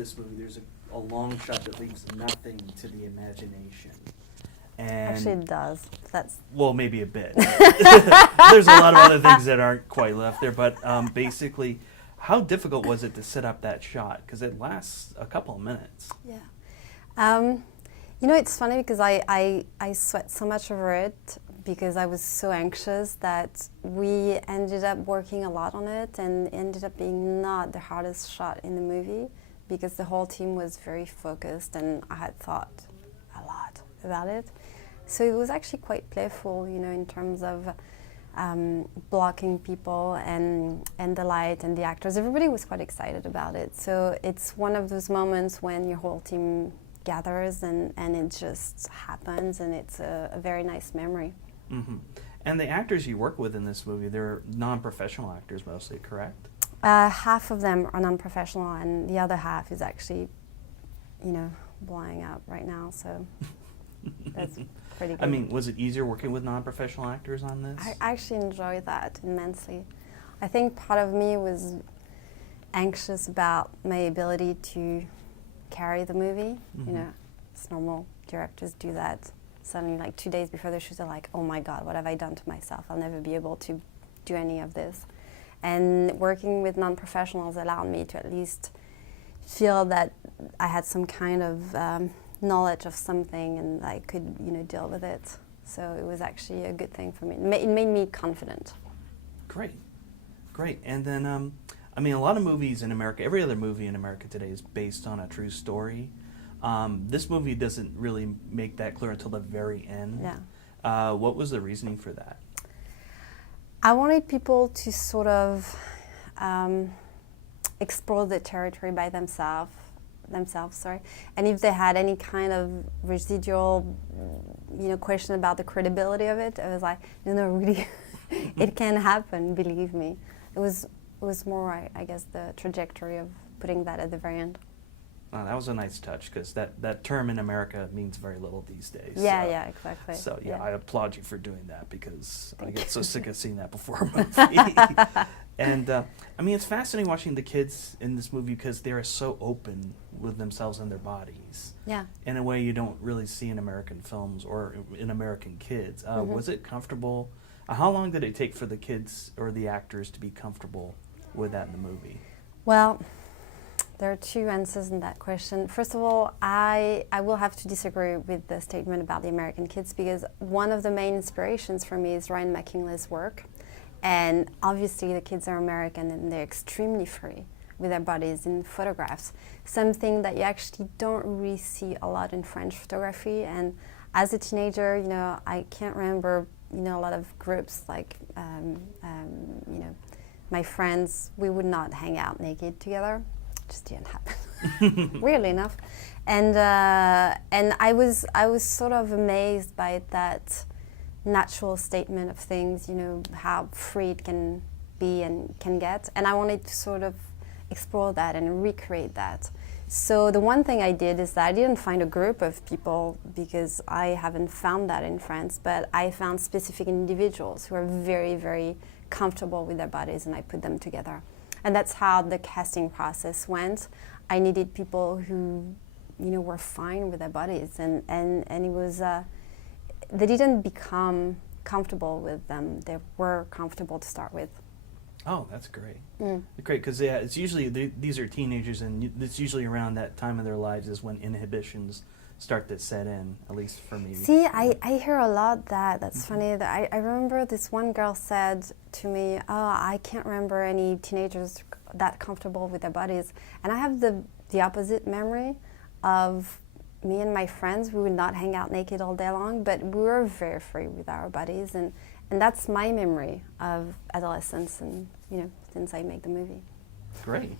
this movie, there's a long shot that leaves nothing to the imagination. And Actually, it does. That's well, maybe a bit. There's a lot of other things that aren't quite left there, but basically, how difficult was it to set up that shot? Because it lasts a couple of minutes. yeah. You know, it's funny because I sweat so much over it because I was so anxious that we ended up working a lot on it, and ended up being not the hardest shot in the movie because the whole team was very focused and I had thought a lot about it. So it was actually quite playful, you know, in terms of blocking people and the light and the actors. Everybody was quite excited about it. So it's one of those moments when your whole team gathers and it just happens, and it's a very nice memory. Mm-hmm. And the actors you work with in this movie, they're non-professional actors mostly, correct? Half of them are non-professional, and the other half is actually, you know, blowing up right now. So that's pretty good. I mean, was it easier working with non-professional actors on this? I actually enjoyed that immensely. I think part of me was anxious about my ability to carry the movie. Mm-hmm. You know, it's normal. Directors do that. Suddenly, like 2 days before the shoot, they're like, oh my God, what have I done to myself? I'll never be able to do any of this. And working with non-professionals allowed me to at least feel that I had some kind of knowledge of something and I could, you know, deal with it. So it was actually a good thing for me. It made me confident. Great. And then, I mean, a lot of movies in America, every other movie in America today is based on a true story. This movie doesn't really make that clear until the very end. Yeah. What was the reasoning for that? I wanted people to sort of explore the territory by themselves, and if they had any kind of residual, you know, question about the credibility of it, I was like, no, really, it can happen, believe me. It was more, I guess, the trajectory of putting that at the very end. Oh, that was a nice touch, because that term in America means very little these days. Yeah, yeah, exactly. So, yeah, I applaud you for doing that, because I get so sick of seeing that before a movie. And, I mean, it's fascinating watching the kids in this movie because they're so open with themselves and their bodies. Yeah. In a way you don't really see in American films or in American kids. Was it comfortable? How long did it take for the kids or the actors to be comfortable with that in the movie? Well, there are two answers in that question. First of all, I will have to disagree with the statement about the American kids, because one of the main inspirations for me is Ryan McKinley's work. And obviously the kids are American and they're extremely free with their bodies in photographs, something that you actually don't really see a lot in French photography. And as a teenager, you know, I can't remember, you know, a lot of groups like, you know, my friends, we would not hang out naked together. Just didn't happen, weirdly enough. And I was sort of amazed by that natural statement of things, you know, how free it can be and can get. And I wanted to sort of explore that and recreate that. So the one thing I did is that I didn't find a group of people, because I haven't found that in France, but I found specific individuals who are very, very comfortable with their bodies, and I put them together. And that's how the casting process went. I needed people who, you know, were fine with their bodies, and it was, they didn't become comfortable with them. They were comfortable to start with. Oh, that's great. Great, because yeah, it's usually, these are teenagers, and it's usually around that time of their lives is when inhibitions start to set in, at least for me. See, I hear a lot that's funny. That I remember this one girl said to me, oh, I can't remember any teenagers that comfortable with their bodies. And I have the opposite memory of me and my friends. We would not hang out naked all day long, but we were very free with our bodies. And that's my memory of adolescence, and, you know, since I made the movie. Great.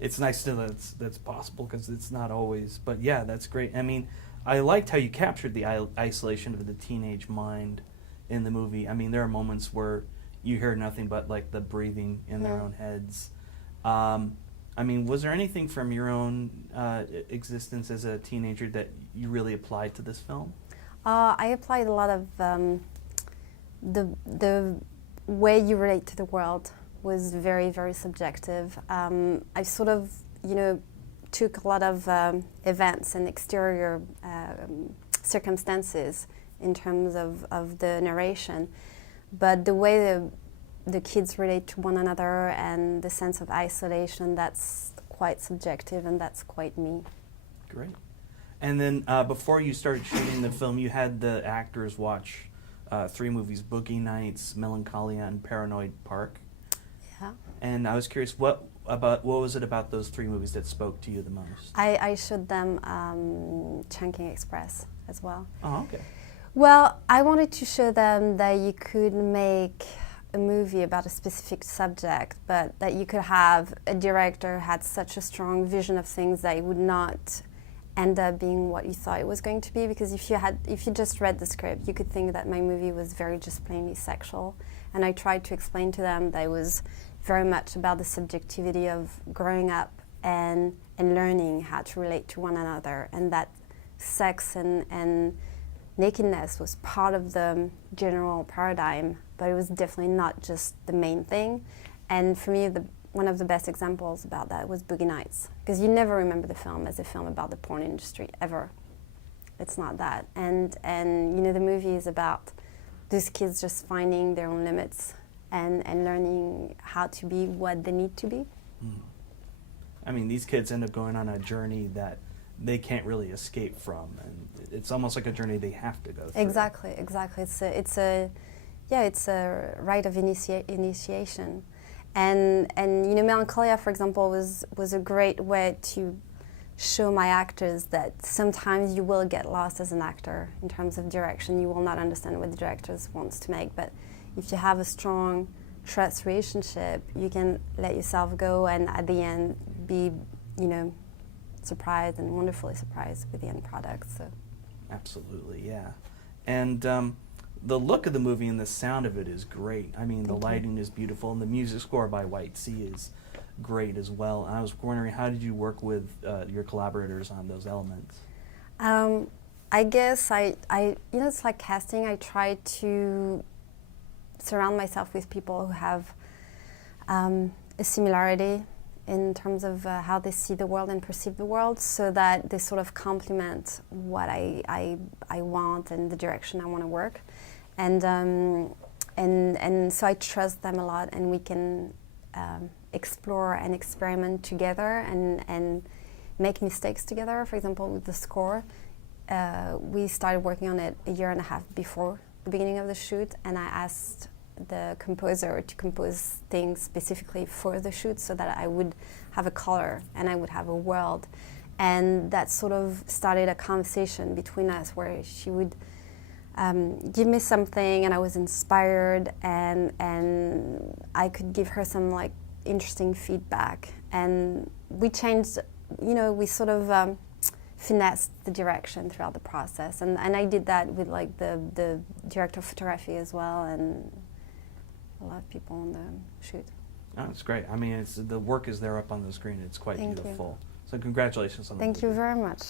It's nice to know that's possible, because it's not always, but yeah, that's great. I mean, I liked how you captured the isolation of the teenage mind in the movie. I mean, there are moments where you hear nothing but like the breathing in their own heads. I mean, was there anything from your own existence as a teenager that you really applied to this film? I applied a lot of the way you relate to the world was very, very subjective. I sort of took a lot of events and exterior circumstances in terms of the narration, but the way the kids relate to one another and the sense of isolation, that's quite subjective, and that's quite me. Great. And then before you started shooting the film, you had the actors watch 3 movies: Boogie Nights, Melancholia, and Paranoid Park. Yeah. And I was curious, what was it about those 3 movies that spoke to you the most? I showed them Chungking Express as well. Oh, okay. Well, I wanted to show them that you could make a movie about a specific subject, but that you could have a director who had such a strong vision of things that it would not end up being what you thought it was going to be. Because if you just read the script, you could think that my movie was very just plainly sexual. And I tried to explain to them that it was very much about the subjectivity of growing up and learning how to relate to one another, and that sex and nakedness was part of the general paradigm, but it was definitely not just the main thing. And for me, one of the best examples about that was Boogie Nights, because you never remember the film as a film about the porn industry, ever. It's not that. And the movie is about these kids just finding their own limits and learning how to be what they need to be. Mm. I mean, these kids end up going on a journey that they can't really escape from, and it's almost like a journey they have to go through. Exactly. It's a rite of initiation, and Melancholia, for example, was a great way to show my actors that sometimes you will get lost as an actor in terms of direction. You will not understand what the director wants to make, but if you have a strong trust relationship, you can let yourself go, and at the end be, surprised and wonderfully surprised with the end product. So. Absolutely, yeah. And the look of the movie and the sound of it is great. I mean, the lighting is beautiful, and the music score by White Sea is great as well. And I was wondering, how did you work with your collaborators on those elements? I guess it's like casting. I try to surround myself with people who have a similarity in terms of how they see the world and perceive the world, so that they sort of complement what I want and the direction I want to work, and so I trust them a lot, and we can explore and experiment together and make mistakes together. For example, with the score, we started working on it a year and a half before the beginning of the shoot, and I asked the composer to compose things specifically for the shoot so that I would have a color and I would have a world. And that sort of started a conversation between us where she would give me something and I was inspired, and I could give her some interesting feedback. And we changed, we sort of finessed the direction throughout the process. And I did that with the director of photography as well, and a lot of people on the shoot. Oh, it's great. I mean, the work is there up on the screen. It's quite Thank beautiful. So congratulations on the Thank you very much.